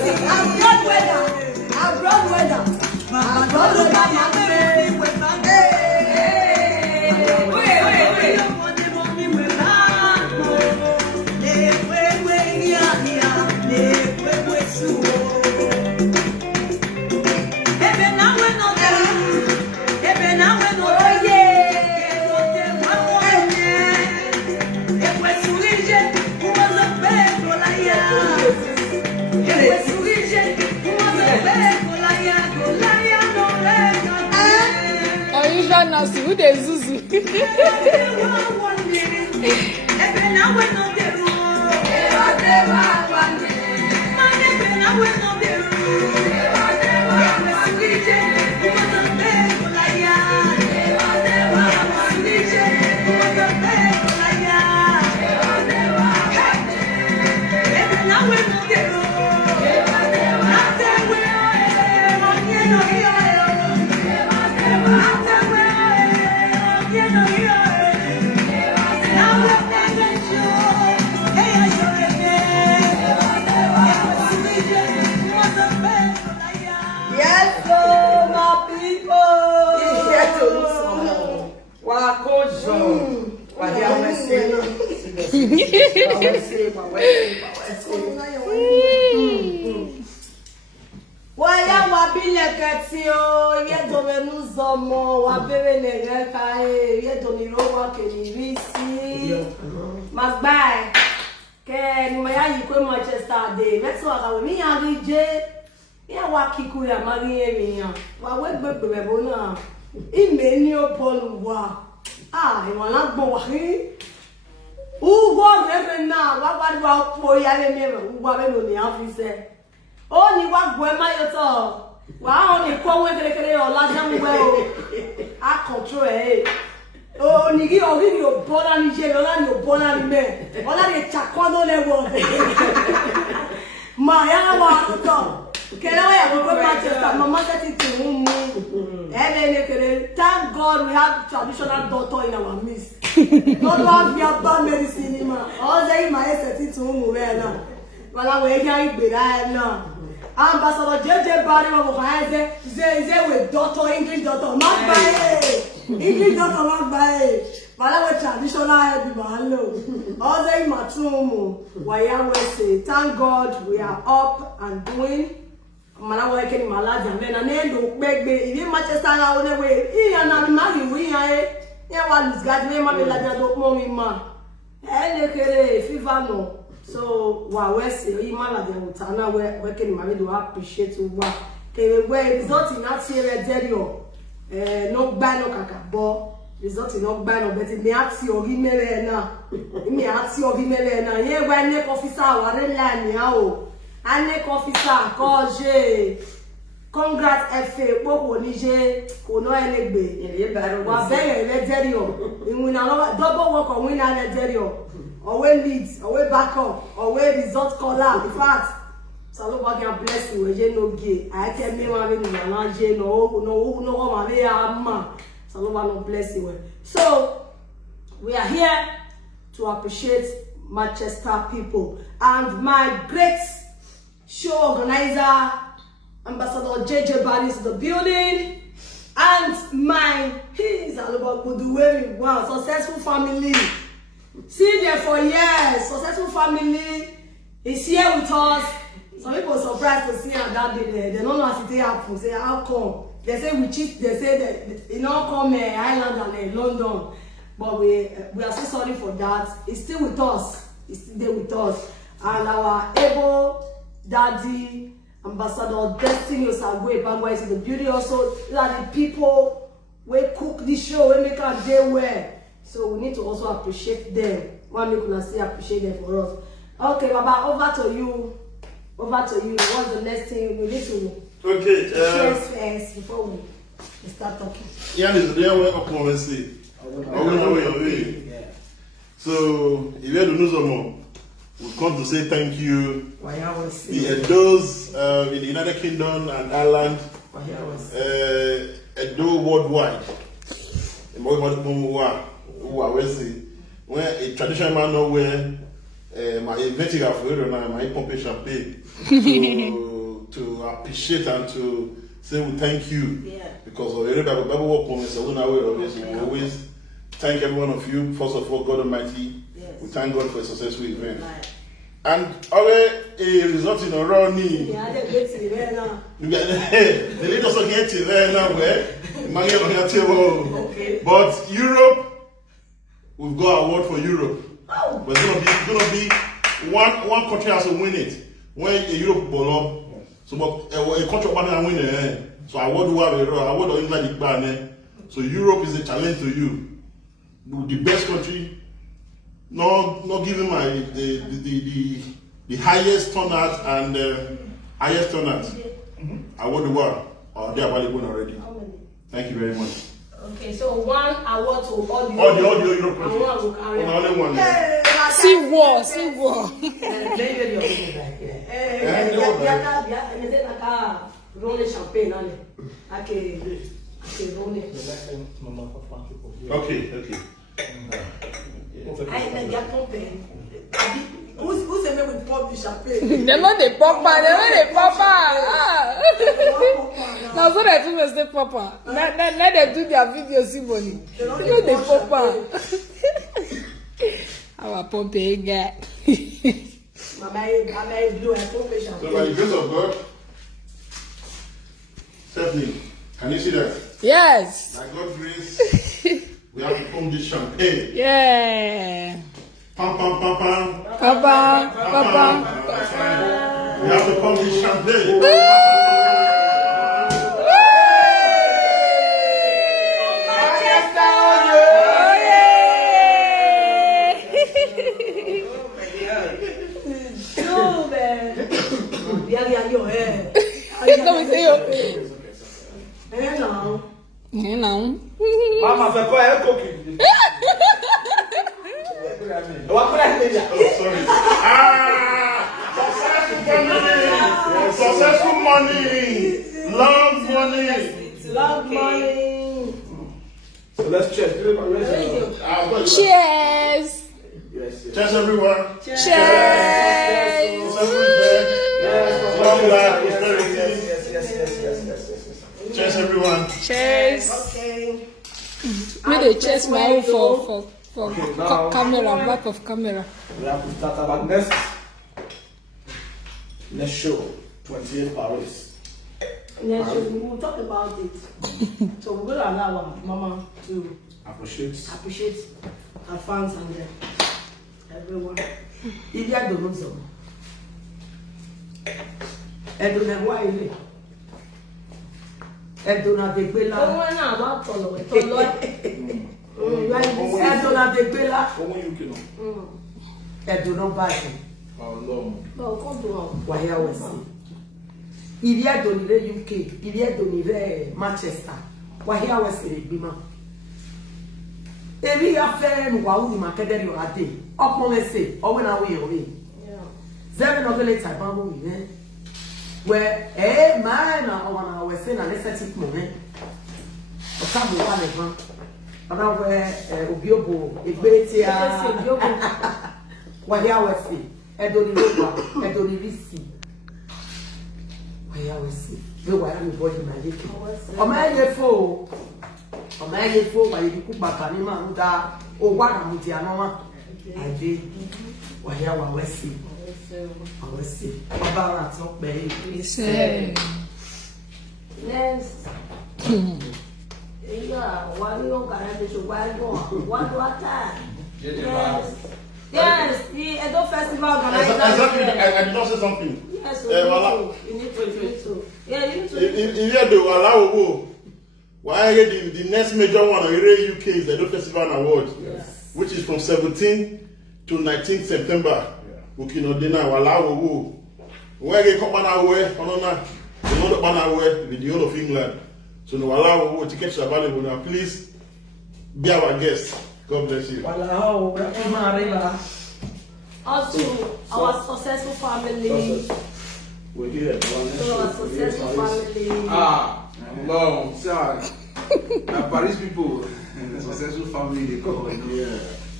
Abroad weather. Abroad weather. Abroad weather. Nasi, who dey zuzu? Waya wabile ketio ye domenu zomo wabere nereka ye domiro wa kenirisi magbai ke ni maya yikwe Manchester day let's walk away mi yan je ya wa kiku ya mari emi yan wa we gbegbe bo na ime ni o polu wa ìwọ̀n lágbọ̀n wà ní ugbo rẹ̀ náà wá gbádùn ọ̀pọ̀ ìyálé mẹ́rin ugbo abẹ́lò ní àfisẹ́ ó ní wá gbọ́ ẹ máyọ́tọ̀ wà á ní kọ́ wọ́n kékeré ọ̀lájámúgbẹ́ o á kọ̀ntró ẹ̀ ó ní kí orí ni ò bọ́lá ní ṣe ọlá ni ò bọ́lá ní mẹ́ ọlá ni ìtàkọ́nó lẹ́wọ̀ mà yára wà tọ̀ kẹlẹ́wọ̀ yàgò pé Manchester mama tẹ́tí tì ń mú thank God we have traditional doctor in our midst. Not one bad medicine, man. All day my SAT to move now. But I will get it now. Ambassador JJ Barry say with doctor English doctor not by English doctor not by. But I will traditional head man. All day my room. Why I say thank God we are up and doing. Malawa ekeni malaja mena nendo gbegbe ibi Manchester na one we iya na mari wi yan e wa lose guard we ma be laja do mo mi ma elekere FIFA no so wa we se yi malaja utana we ekeni mari do appreciate wa ke we result in that year derio no gba no kaka bo result no gba no bet mi ati ori mere na ye we ne officer wa re la ni a o Ane officer koje congrats FA popo ni je ko no elegbe wa bere Nigeria win double work on win Nigeria always leads always backup always result caller in fact Saloba can bless you je no gay I tell me wa ni na je no ma be ama Saloba no bless you so we are here to appreciate Manchester people and my great show organizer, Ambassador JJ Barry is the building, and my he's all about Buduweri. Wow, successful family. See there for years, successful family is here with us. Some people are surprised to see her that day. They don't know how it happen. Say how come? They say we cheat. They say that you know come Ireland and London, but we are so sorry for that. He's still with us. He's still there with us, and our able Daddy, Ambassador Destiny Osagwe Bangwa is the beauty also that the people we cook this show, we make our day well. So we need to also appreciate them. One we can still appreciate them for us. Okay, Baba, over to you. What's the next thing we need to share first before we start talking? Yeah, this is the way of conversation. So if you have to know some more, we come to say thank you. Those in the United Kingdom and Ireland, Edo worldwide. When a traditional man know where my inventing of my pumping champagne. So to appreciate and to say we thank you. Yeah. Because of the Bible work for me, so we always thank every one of you. First of all, God Almighty, we thank God for a successful event. Right. And already a result in a running. Yeah, they get to there now. The lady also get to there now where okay. But Europe, we've got award for Europe. Oh. But it's gonna be one country has to win it. When Europe ball up, so but a country can win it. So award or England ban. So Europe is a challenge to you. The best country, not giving the highest turnout and highest turnout. Award the world. They are available already. How many? Thank you very much. Okay, so one award to all the Europe countries. And one will carry Only one. See war. Okay. Who's the man with pop the champagne? They're not the papa. Now, so that you must say papa. Let them do their video, Simone. You know the papa. Our Pompey guy. Mama, blue and pop the So champagne. by the grace of God, Stephanie, can you see that? Yes. By God's grace, we have to pump this champagne. Yeah. Pam. Papa. We have to pump this champagne. You know. Mama, fẹ́ kọ́ ẹ kókì. Oh, sorry. Successful money. Love money. So let's check. Cheers. Yes. Cheers, everyone. Cheers. Long life, prosperity. Cheers, everyone. Cheers. Me dey cheers my own for Okay, now- camera, back of camera. We have to start about next show, 28 Paris. Next week we will talk about it. So we will allow our mama to Appreciate. appreciate her fans and everyone. Il y a de nos hommes. Elle donne moi il est. Elle donne des belles. Owó náà wà tọ̀lọ̀ Elle donne des belles. Como you can Elle donne pas. know. Báwo kọ́ dùn ọ́? Waya aussi. Il y a donné UK, il y a donné Manchester. Waya aussi les bima. Ebi ya fẹ́ nu wa wuli ma kẹ́dẹ́ ni o ade. Ọkùnrin mẹ́sẹ̀ ọwọ́ náà wọ́n yẹ̀ wọ́n yẹ̀. Zẹ́mi náà fẹ́lẹ́ tàbí àwọn wọ̀nyí mẹ́. Wẹ́ máa na ọ̀wọ́n náà wẹ̀ sẹ́ na lẹ́sẹ̀ ti kùn mẹ́. Ọ̀ká bò wà lẹ́gbọ́n. Ọ̀nà wẹ̀ òbí òbò ègbé tí a. Waya aussi. Ẹ̀dọ̀ni ló wà ẹ̀dọ̀ni rí sí. Waya aussi. Bí wàá mi bọ́ yìí máa yé kí. Ọmọ ẹ̀ yẹ fó o. Ọmọ ẹ̀ yẹ fó wàá yẹ kú bàtà ní màá ń da owó àmùtí àná wá. Àdé wàyà wà wẹ́sì. Àwẹ́sì. Wọ́n bá ara tó pẹ́ yìí. Yes. Next. Wà ní ọ̀gá rẹ̀ ti ṣùgbọ́n ẹ̀gbọ́n wà ní wáta. Yes, the Edo Festival organizer. Exactly. I did not say something. Yes, You need to. Yeah, you need to. If you do allow why the next major one in UK is the Edo Festival Award, which is from 17th to 19th September. Ukinodina allow where they come on our way, with the whole of England. So no allow tickets are available now. Please be our guest. God bless you. Wàlá o, ẹ máa rí la. Also, our successful family. We're here. So our successful family. Long, sorry. Paris people, successful family, they call it. Yeah.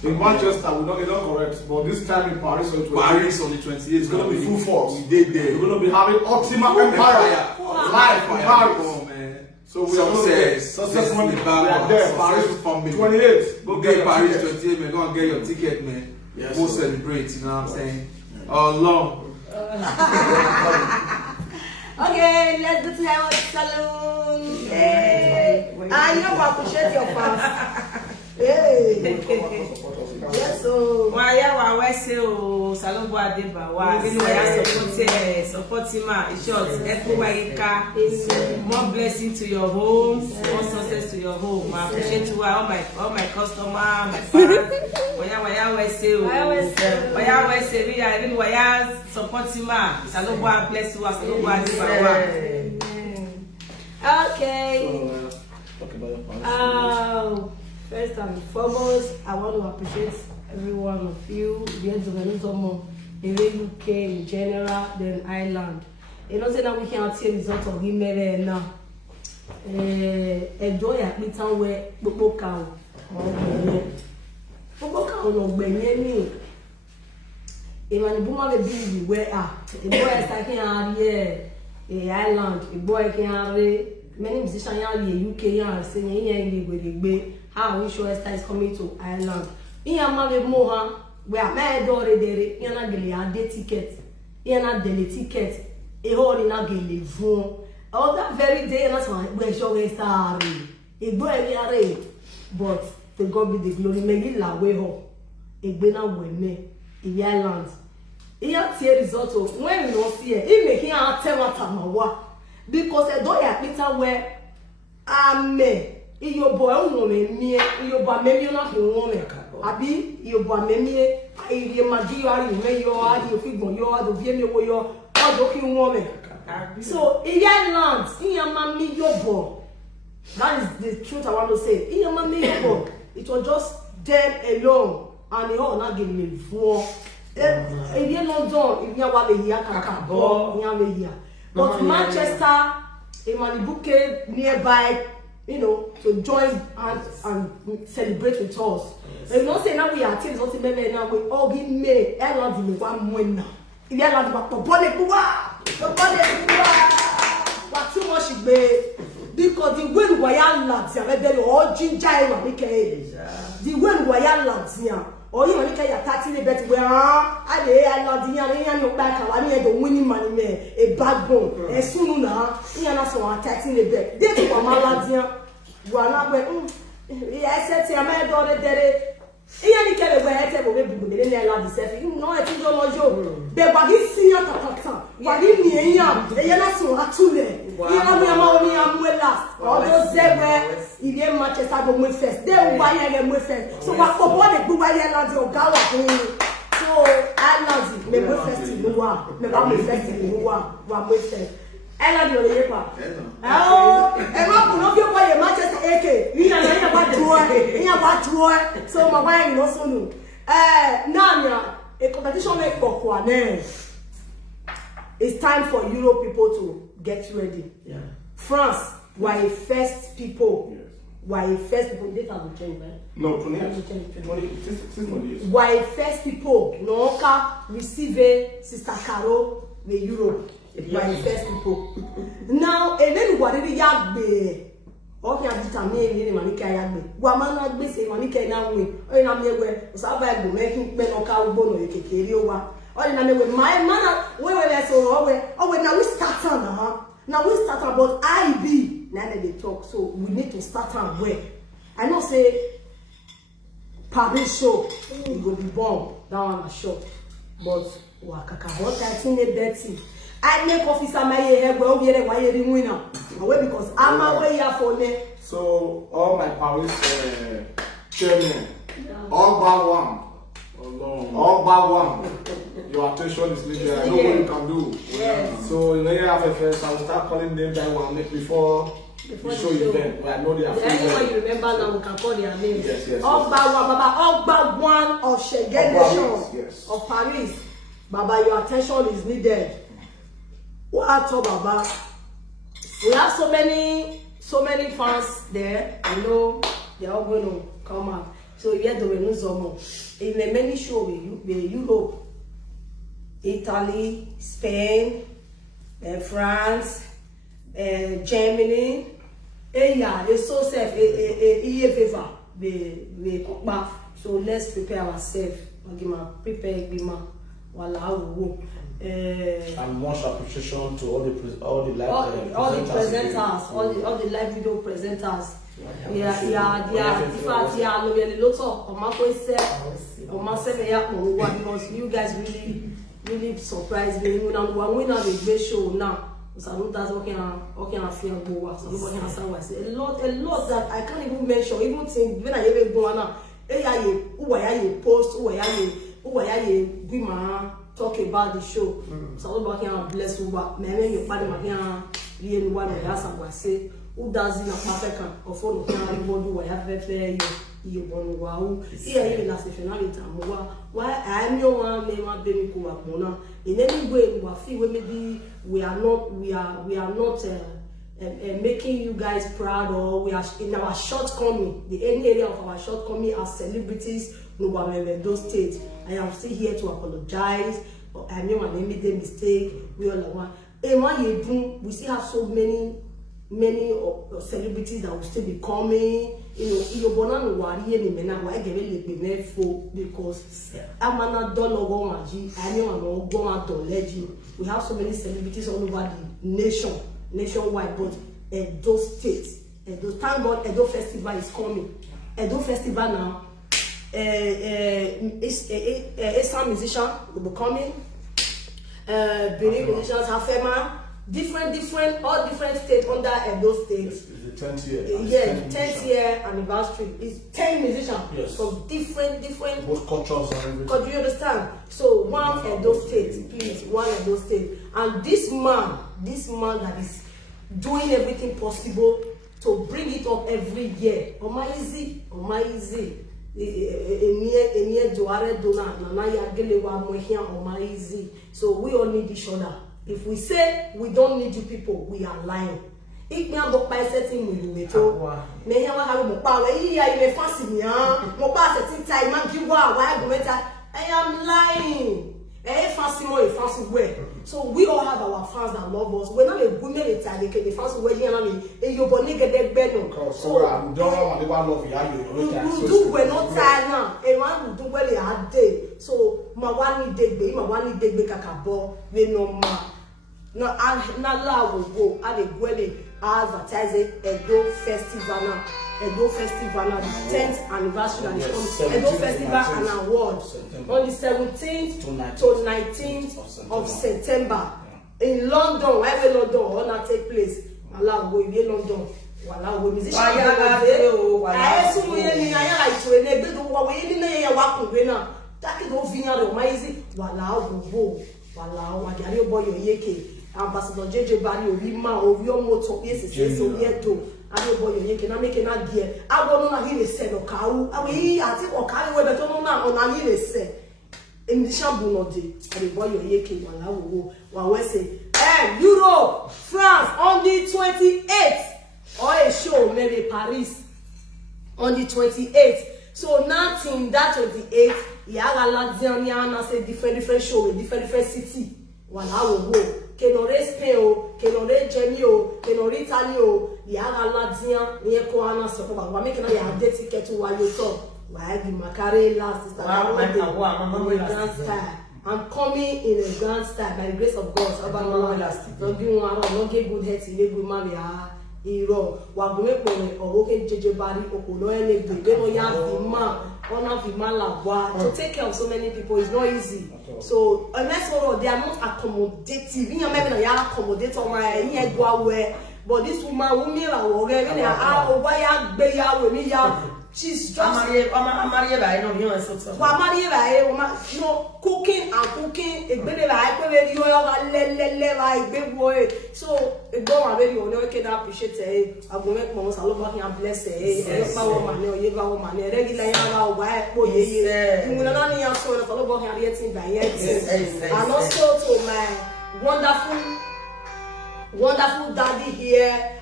In Manchester, we don't correct, but this time in Paris, Paris on the 28th. it's going to be full force. We did there. We're going to be having Optima Empire live in Paris. Oh, man. So we are going to get success money. We are there. Paris Success family. 28. Go Go get get Paris Paris 28, man. Go and get your ticket, man. Yes, Go sir. celebrate, you know what I'm saying? Long. Okay, let's go to our salon. Hey. Ah, you know what? Appreciate your fans. Hey. Yes, so. Waya wa wese o Salongo Adeba wa nínú ya support ma in short Ekuwaika. More blessing to your home, more success to your home. I appreciate you all my customer, my fans. Waya wese o. Waya wese we are nínú waya support ma Salongo bless you Salongo Adeba wa. Okay. Talk about your Paris. First and foremost, I want to appreciate every one of you, the Zomo, in the UK in general, then Ireland. You know, say that we can't see results of him now. Enjoy at me town where Bobo cow no benye. Even the woman be where a boy is like here, Ireland, a boy can many musicians here, UK, saying here in the how we show Esther is coming to Ireland. In your mother moha, where my daughter did it, a ticket, daily ticket, a whole in a gilly phone. All that very day, and that's why we show Esther. A boy, but to God be the glory, make it la way home. A winner with me in Ireland. Here, tear result of when you don't see it, it make him tell what I'm because I don't have Peter where I'm iyo boy unome mie iyo ba memi na ko won abi iyo ba memi iri magi yo ari me yo ari ofigbon yo ado vie mi wo yo odo ki won me so Ireland iya mami yo bo that is the truth I want to say iya mami yo bo it was just them alone and all na give me for if London if you wa be here kaka bo nya we here but Manchester Imanibuke nearby, you know, to join and celebrate with us. And you know, say now we are teams, not maybe now we all give me Ireland in one winner. If you are not to bonnet, what too much be because the wind royal lads are very all ginger the wind royal lads here. Or you only can attack the bet where I love the young your back and I the winning money a backbone. And soon now, you are not so attacking the bet. They took a maladia. You are not where I said to my daughter that he can't wear a table with the land itself. You know, I think you're not joke. They were his senior Takata. But in the end, they are not so atule. You know, me, I'm well last. Although they were. Il y a Manchester pour me faire. Des voyages à me faire. So what for what they do voyages au Gawa. So I love it. Me me festival moi. Me pas me festival moi. Moi me faire. Elle a dit on y est pas. Ah, et moi pour nous bien voyager Manchester AK. Il y a pas droit. Il y a pas droit. So my voyage no so no. Nanya, a competition make pourquoi né. It's time for Europe people to get ready. Yeah. France were first people. Yes. Were first people. Data will change, right? No, 20 years. Were first people. No, receive Sister Carol the Europe. Were first people. Now, and then what did you have? Okay, I'm determined in Manika Yagbe. Wamana Bisi, Manika now win. Oh, I'm here where Sabai making Benoka Bono, Kekiriowa. Oh, I'm here with my man. Where so, oh, now we start on, Now we start about IB. Now they talk, so we need to start on where. I know say Paris show we will be born down on a show, but wakaka what I think they betting. I make officer my hair well here why you winner. Away because I'm away here for me. So all my Paris chairman, all bar one. Your attention is needed. I know what you can do. Yes. So in the year after first, I will start calling them that one before the show event. I know they are free. Anyone you remember now, we can call their names. Yes. Ogba one of Shege Nation yes. of Paris. Baba, your attention is needed. What Baba? We have so many fans there. I know they are all going to come out. So yeah, the Venusomo. In the many show with Europe, Italy, Spain, France, Germany. Yeah, it's so safe. So let's prepare ourselves. Prepare and much appreciation to all the presenters, all the live video presenters. Yeah, because you guys really surprised me. When we have a great show now, that's what can feel go. A lot that I can't even mention. Even think when I even go now, post, talk about the show. So we can bless you. Who does in Africa or follow why I am your one baby in any way we feel maybe we are not making you guys proud, or we are in our shortcoming, the any area of our shortcoming as celebrities, those states. I am still here to apologize. I know my name made a mistake. We all want. We still have so many celebrities that will still be coming. Because we have so many celebrities all over the nationwide, but those states, thank God Edo Festival is coming. Edo Festival now, some musicians will be coming, Benin musicians, Hafema, different states under Edo states. It's the 10th year. Yeah, 10th year anniversary. It's 10 musicians from different both cultures and everything. Because you understand? So one Edo state, please, one Edo state. And this man that is doing everything possible to bring it up every year. Omaizi. So we all need each other. If we say we don't need you people, we are lying. If me am by setting me you meto. Me here wa have mo pa we ya you fancy me mo pa setting time man give why go better. I am lying. Fancy more fancy way. So we all have our fans that love us. We're not a women the fancy wedding and you boni get that bed. So we don't want to love you. Do we're not tired now. Everyone will do well a hard day. So my one need degbe kakabo we no ma. Now I will go at a wedding advertising Edo Festival now. Edo Festival now, the 10th anniversary and it's on Edo Festival and Award on the 17th to 19th of September in London. Where will London will not take place? Allah will be London. Wala we musicians. I assume we ni aya like to ene gbe do wa we ni na ya wa kun we na. Taki do vinya do maizi wala wo wala wa dari obo yo yeke. Ambassador JJ Bari obi ma obi omo to be se so yeto. Abi boy you can make na die. I won't know he say no kawu. Abi ati o kari we beto no na ona he say. In the shambu no dey. Abi boy you can wala wo we say, Europe, France on the 28th. Or a show maybe Paris on the 28th. So nothing that 28th. Yaga Ladziana say different show with different city. Wala wo. Kenore Spain o, Kenore Germany o, Kenore Italy o, Yaga Ladzian, Nieko Ana Soko, but we're making a day ticket to Wayoto. Why the Macare last sister? I'm coming in a grand style by the grace of God. Don't be one, don't get good heads, you get good money. Iro, Wagume Pone, or Woken JJ Bari, Okuno, and they don't have the man, one of the man like to take care of so many people is not easy. So, unless they are not accommodative, you know, maybe they are accommodative, but this woman, who she's just cooking and cooking. So go already on you can appreciate it. I go make mom's all over here bless it. And also to my wonderful daddy here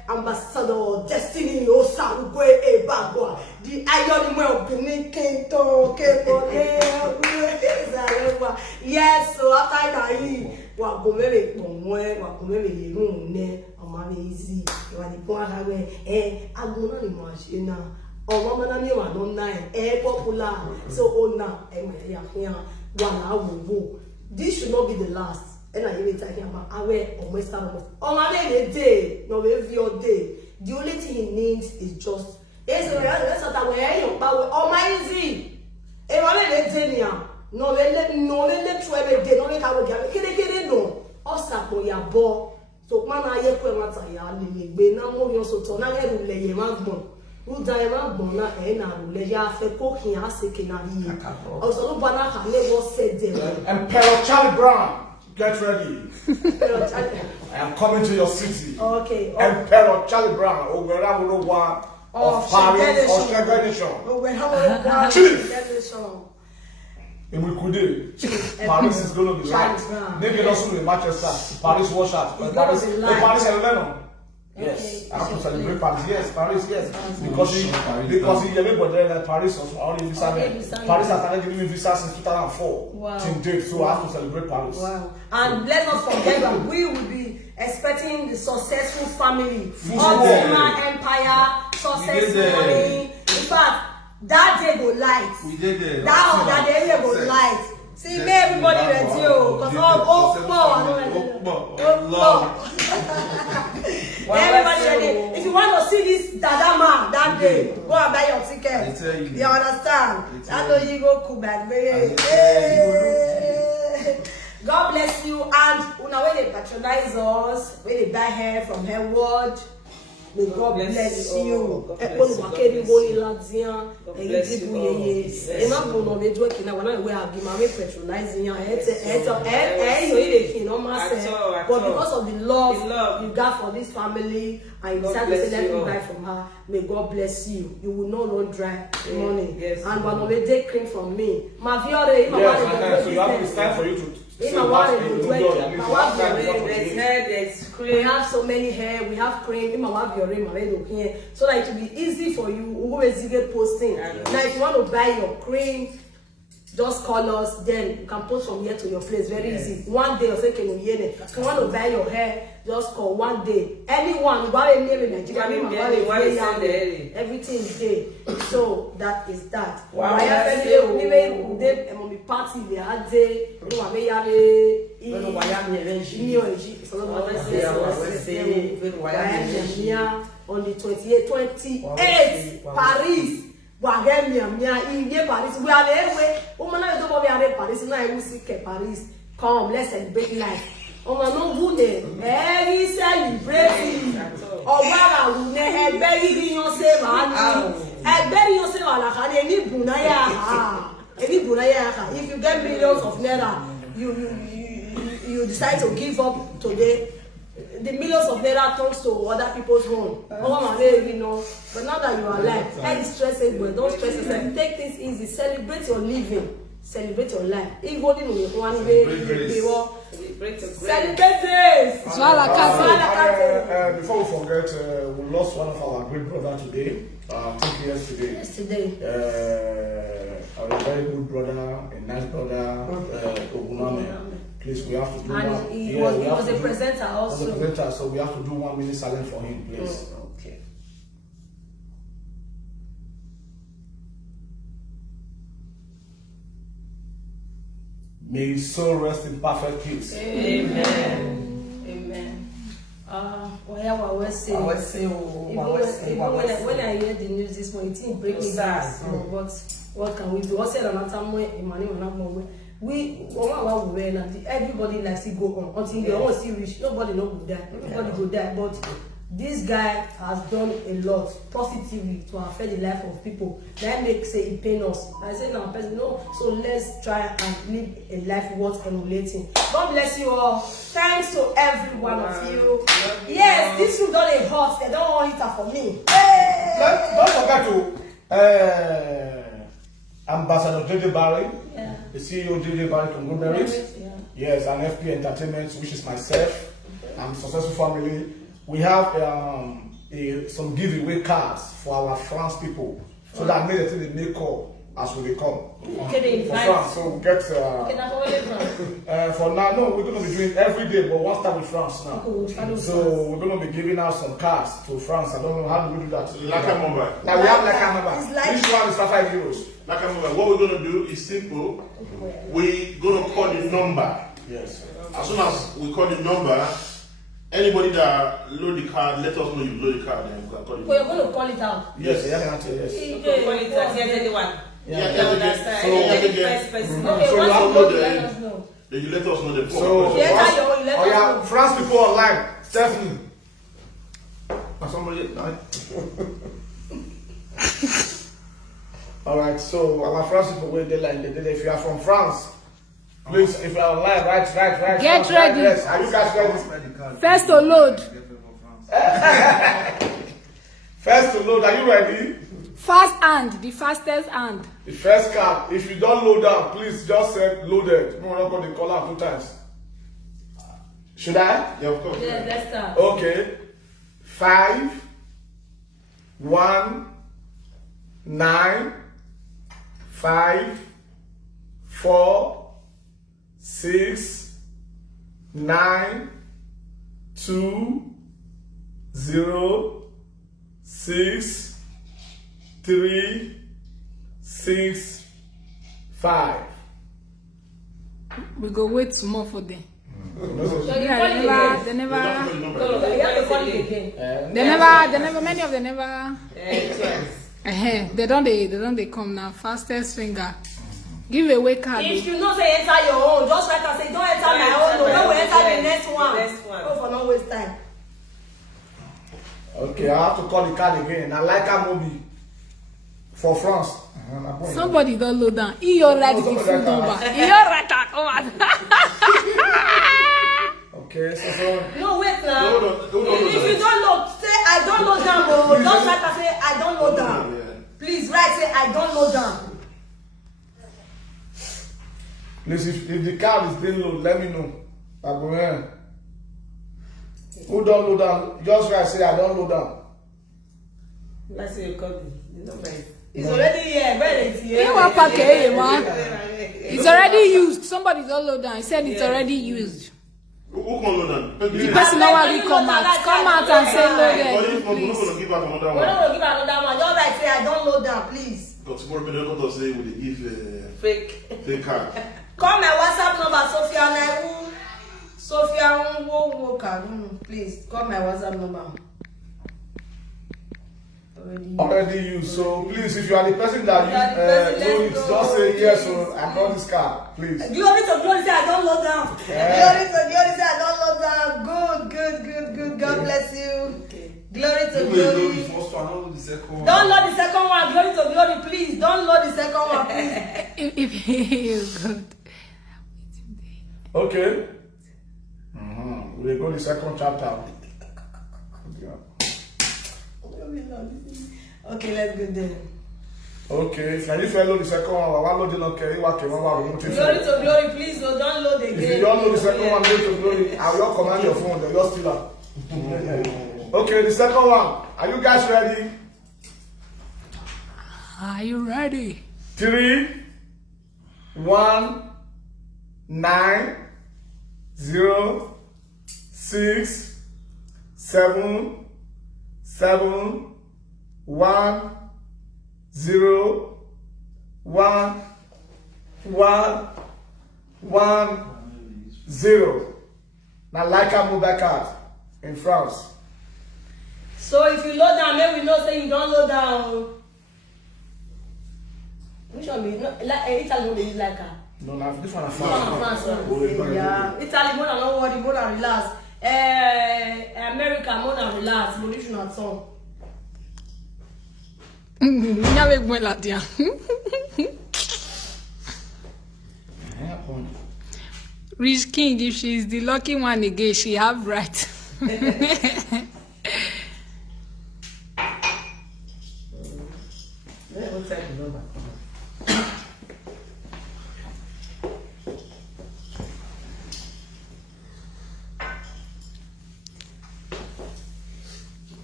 Ambassador Destiny Osarugwe Ebagwa, the Iron Man Benin Kento Kepone. Yes, so after that, wa gomele pomwe, wa gomele yirune, amame easy. You are the point where agona ni machina. Or woman ni wa don nine, popular. So ona, ya wala. This should not be the last. And I even talking about aware or Western. On a day, no every day. The only thing he needs is just. Yes, that's what I wear. But oh my easy. If I let it no let you every day. No let I will get no. Osapo ya bo. So man I hear kwemata ya ni be na mo yo so to na eru le ye magbon. Who die magbon na na le ya fe ko kin aseke na yi. Also no bana ka le was said there. Emperor Charlie Brown. Get ready. I am coming to your city. Okay. Emperor Charlie Brown, Ogberawolowa of Paris, Australia. Chief. Paris is going to be right. Maybe also in Manchester. Paris wash out. Paris and Lebanon. Yes, I have to celebrate Paris. Yes, Paris. Yes, because he everybody Paris was only visa. Paris has started giving me visa since 2004. Wow. Till date, so I have to celebrate Paris. Wow. And let's not forget that we will be expecting the successful family, Ottoman Empire, successful family. In fact, that day go light. We did it. That area go light. See, make everybody ready, because all everybody ready. If you want to see this Dada man that day, go and buy your ticket. You understand? I know you go cool back, baby. God bless you. And when they patronize us, when they buy hair from Hairwood, may God bless you. But because of the love you got for this family and you decided to say let me buy from her, may God bless you. You will not run dry money. And when we take cream from me, my fiore, so you have to stand for you to. We have so many hair, we have cream, so that it will be easy for you. We always get posting. Now, if you want to buy your cream, just call us, then you can post from here to your place. Very easy. One day, if you want to buy your hair, just call one day. Anyone, everything is there. So that is that. Party they had on the 28th, Paris. Paris. We are there. Paris. Paris. Come, let's celebrate life. Celebrating. If you get millions of naira, you decide to give up today. The millions of naira turns to other people's home. But now that you are alive, don't stress yourself. Take things easy. Celebrate your living. Celebrate your life. Celebrate this. Before we forget, we lost one of our great brother today. 2 years today. Yesterday. A very good brother, a nice brother, Oguname. Please, we have to do and one. He was a presenter also. He was a presenter, so we have to do 1 minute silence for him, please. Okay. May his soul rest in perfect peace. Amen. Amen. When I hear the news this morning, it didn't break me down. But what can we do? What's it another way? Everybody likes to go on until they almost see rich. Nobody will die. Everybody will die. But this guy has done a lot positively to affect the life of people. That makes it pain us. I say now, so let's try and live a life worth emulating. God bless you all. Thanks to every one of you. Yes, this room done a hot. They don't want it for me. Hey! Don't forget to Ambassador JJ Barry, the CEO JJ Barry from Good Berries. Yes, and FP Entertainment, which is myself and Successful Family. We have some giveaway cards for our France people, so that maybe they make call as we come Okay, for France. So we get for now. No, we're going to be doing every day, but one start with France now. So we're going to be giving out some cards to France. I don't know how do we do that. Laka Mobile. Now we have Laka Mobile. It's like- Each one is for €5. Laka Mobile. What we're going to do is simple. We're going to call the number. Yes. As soon as we call the number, anybody that load the card, let us know you load the card, and we can call it. So you're going to call it out. Yes. Yes. Yes. You understand? So, You're the first person. Okay, So once you you upload go, the- let us know. Then you let us know the phone. So, Yes, I know, let oh us yeah, know. France people online, Stephanie. Somebody, All right, so our France people wait there like they did. If you are from France, please, if you are online, write. Get France, ready. Yes, are you guys ready? First to load. First to load, are you ready? Fast hand, the fastest hand. The first card, if you don't load down, please just say loaded. No, we're not going to call out 2 times. Should I? Yeah, of course. Yeah, let's start. Okay. 5, 1, 9, 5, 4, 6, 9, 2, 0, 6, 3, 6, 5. We go wait some more for them. So you Yeah, call it again. they never, No, you have to call it again. many of them never. Twice. They don't come now. Fastest finger. Give away card. If you know say enter your own, just write and say don't enter my own. No, when we enter the next one. Next one. Go for no waste time. Okay, I have to call the card again. I like a movie for France. Somebody don't load down. He your right the somebody full like that. number. He your right come on. Okay, so No, wait now. Hold on. If you don't know, say I don't know down. Oh, just write and say I don't know down. Yeah. Please write say I don't know down. please, if the card is being low, let me know. I go here. Who don't load down? Just write say I don't load down. Let's say you call the number. It's already here. Where is it? You want pack it, man. It's already used. Somebody don't load down. He said it's already used. Who can load that? The person no one come out. Come out and say But loaded. if not, we're not Please. going to give out another We're one. not gonna give another one. Just write say I don't know down, please. Because tomorrow, we don't know say we give Fake. fake card. Call my WhatsApp number, Sophia Nwoka. Please call my WhatsApp number. Already used. So please, if you are the person that You are the person, load it, let's go. just say yes. So I got this card, please. Glory to glory, say I don't load down. Glory to glory, say I don't load down. Good. God bless you. Glory to glory. first one, not the second one. Don't load the second one. Glory to glory, please. Don't load the second one, please. If he good. Okay. We'll go to the second chapter. Okay, let's go there. Okay, if you follow the second one, I will load okay. You can remove it. Glory to glory, please. No, don't load again. If you don't know the second one, glory to glory, I will command your phone. Then just steal it. Okay, the second one. Are you guys ready? Are you ready? 3, 1, 9, 0, 6, 7, 1, 0, 1, 0. Now, like I move back out in France. So if you load down, then we know say you don't load down. Which one be no, like Italy they use like her. No, now this one is This one France. France. Yeah. Italy more than no worry, more than relax. America more than relax. But this not so. N'avez moi là tiens. Rich King, if she is the lucky one again, she have right. What's that number?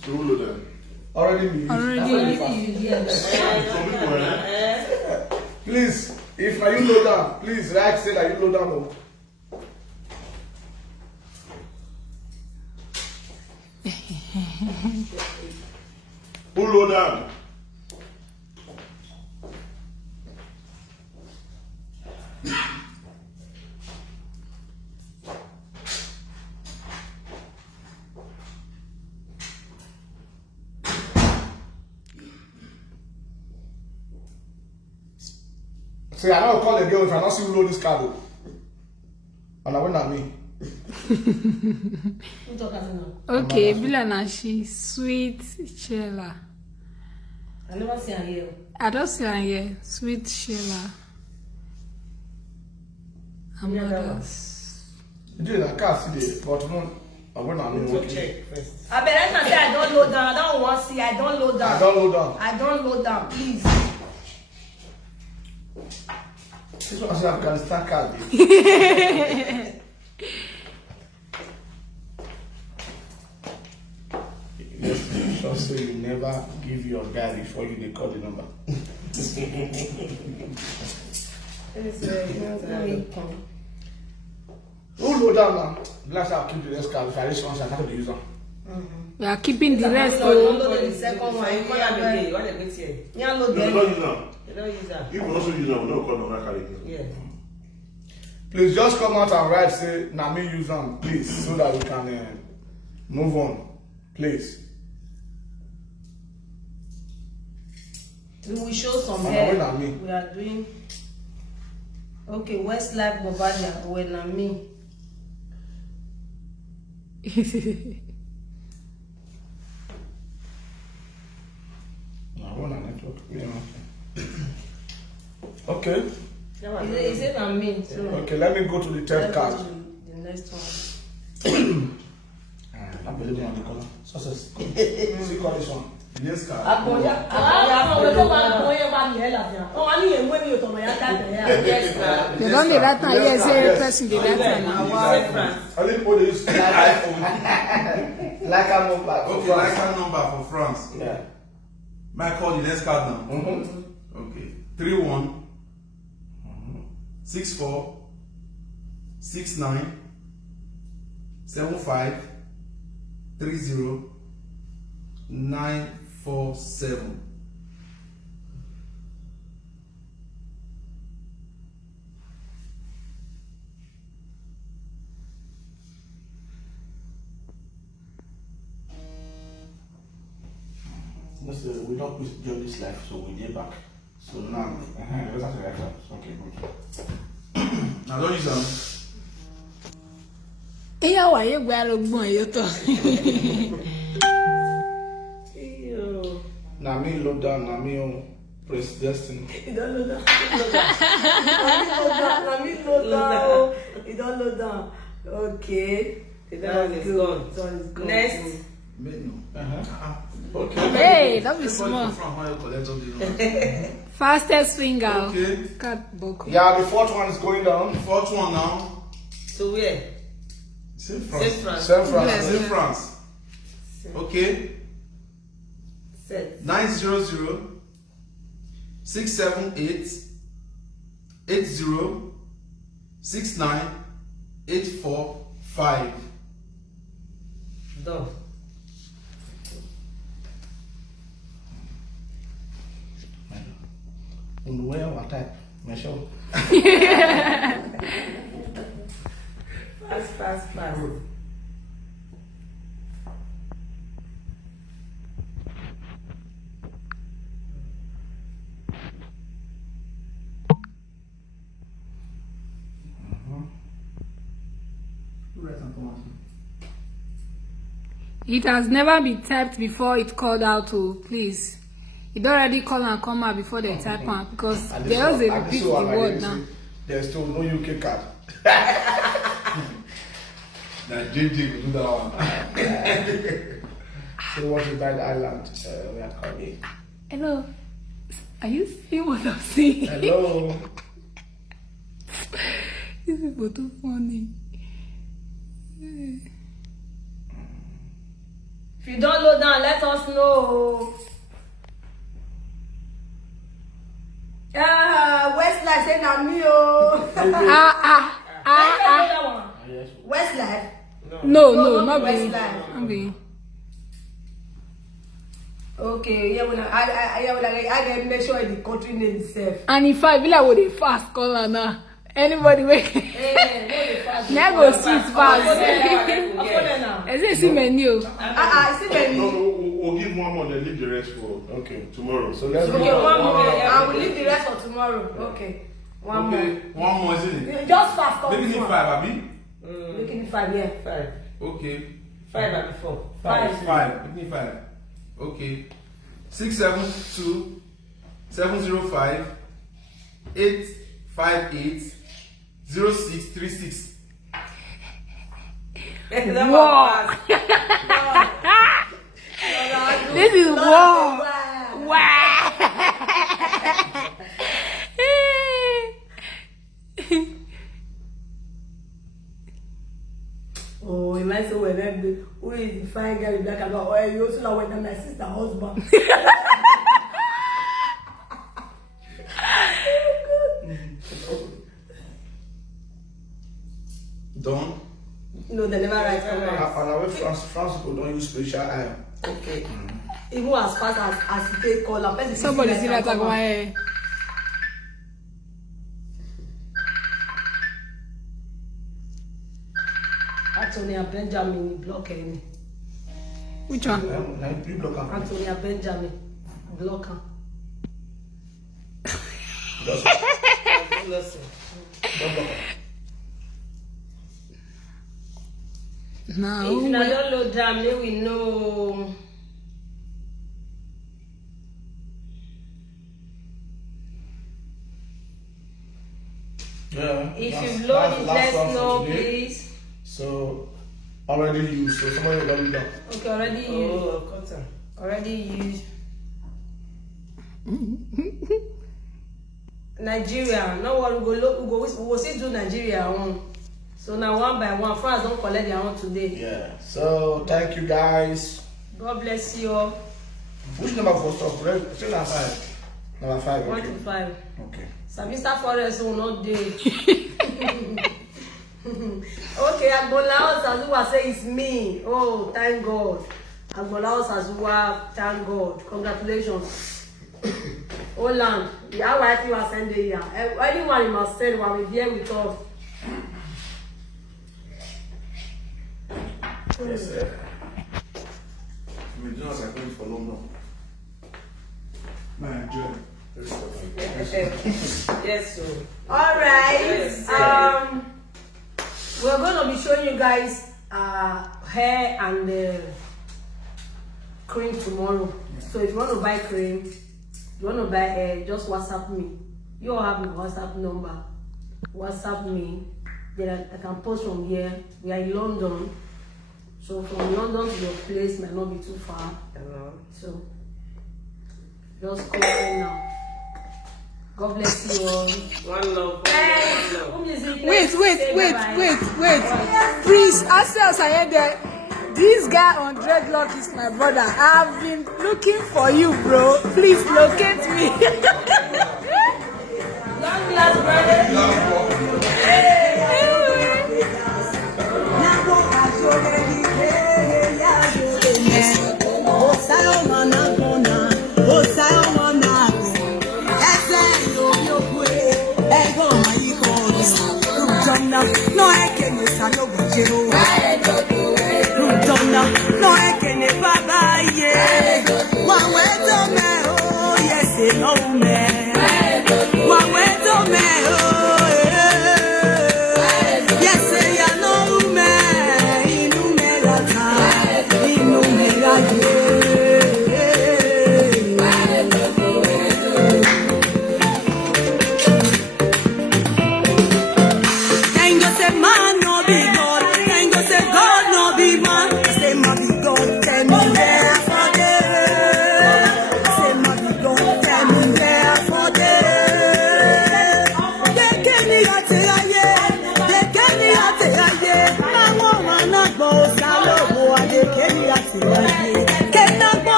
Who load them? Already me. Already. Some people, eh? Please, if now you load down, please write say that you load down. Oh. Who load them? Say, I don't call the girl if I don't see you load this card. And I went at me. Okay, Bila Nashi, sweet Sheila. I never see her here. I don't see her here. Sweet Sheila. Amadas. You did, I can't see the but no, I went at me. To check first. I better not say I don't load down. I don't want to see. I don't load down. I don't load down. I don't load down, please. This one is Afghanistan card. Yes, just so you never give your guy before you call the number. Who load down now? Last I'll keep the rest card. If I reach once, I can't use them. We are keeping the rest. Don't load the second one. You call them again. You want to get here. You don't load No, them. don't use them. You don't use that. If you also use them, we don't call them carry. Yeah. Please just come out and write, say, now me use them, please, so that we can move on. Please. We show some And hair. when I mean. We are doing. Okay, Westlife Bavaria. When I mean. No, I want a network. Okay. Is it on me? So Okay, let me go to the third let's go card. to the next one. I believe in the color. Success. See call this one. Yes, card. Yes, They don't need that now. Yes, every person did that now. I think what they use iPhone. Like I'm not like. Okay, like card number for France. Yeah. May I call the next card now? Okay. 31 64 69 75 30 947. We don't put during this life, so we get back. So now, let's have the right one. Okay, good. Now don't use them. Yeah, why you go you to? Now me load down, now me on press destiny. You don't load down. Let me load down. You don't load down. Okay. That one is gone. That one is gone. Next. Menu. Okay. Hey, that be small. From how you collect all the Fastest finger. Okay. Cut book. Yeah, the fourth one is going down. Fourth one now. So where? Saint Saint France. France. San France. Yes. Saint France. Okay. Set. 900 678 80 69 845. Done. On where what type? Measure. Fast. It has never been typed before it called out to please. It already call and come out before they type out because they always repeat the word now. There's still no UK card. Now JJ will do that one. So what is that island? We are calling. Hello. Are you seeing what I'm saying? Hello. These people too funny. If you don't load down, let us know. Westlife say na me oh. Westlife. No, not be. Okay, yeah, I make sure the country name itself. And if I be like, what they fast call her now? Anybody wake? Never sweet fast. Is it see menu? See menu. No, we'll give one more and leave the rest for tomorrow. So let's Okay, one more. I will leave the rest for tomorrow. Okay. One more. One more, isn't it? Just fast. Making it 5, Abi? Making it 5, yeah. 5. Okay. 5 and 4. 5. Making it 5. Okay. 672 705 858 0636. Wow. This is wow. Wow. Oh, you might say, well, who is the fine girl in black and white? Oh, you also know when my sister husband. Done. No, they never write comments. And away France people don't use spiritual eye. Okay. Even as fast as you take call, a person Somebody see that come out. why? Antonia Benjamin block him. Which one? You block am. Antonia Benjamin block him. Listen. No. If you don't load down, then we know. Yeah. If you load it, let us know, please. So already used. So somebody will let down. Okay, already used. Oh, cotton. Already used. Nigeria. Now what we go still do Nigeria one. So now one by one, France don't collect their own today. Yeah. So thank you guys. God bless you all. Which number for stop? Still number 5. Number 5. 1 Okay. to 5. Okay. Mr. Forest will not do. Okay, Agbola Osazuwa say it's me. Oh, thank God. Agbola Osazuwa, thank God. Congratulations. Holland, the RYT was sending here. Anyone you must send will be here with us. Yes, sir. Jonas are going for London. Man, John. Yes, so. All right. Yes, We're going to be showing you guys hair and cream tomorrow. So if you want to buy cream, you want to buy hair, just WhatsApp me. You all have my WhatsApp number. WhatsApp me. Then I can post from here. We are in London. So from London to your place might not be too far. So just call me now. God bless you all. One love. Wait. Please, ourselves are here there. This guy on dreadlock is my brother. I've been looking for you, bro. Please locate me. Long last brother. No, I can't use a no good. No, I can't baba ye. One way to me, oh yes, no man. One way to me, oh yes, ya no man. Inu me rata. Kenya,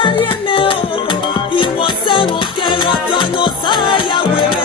He was saying, okay, I don't know, say,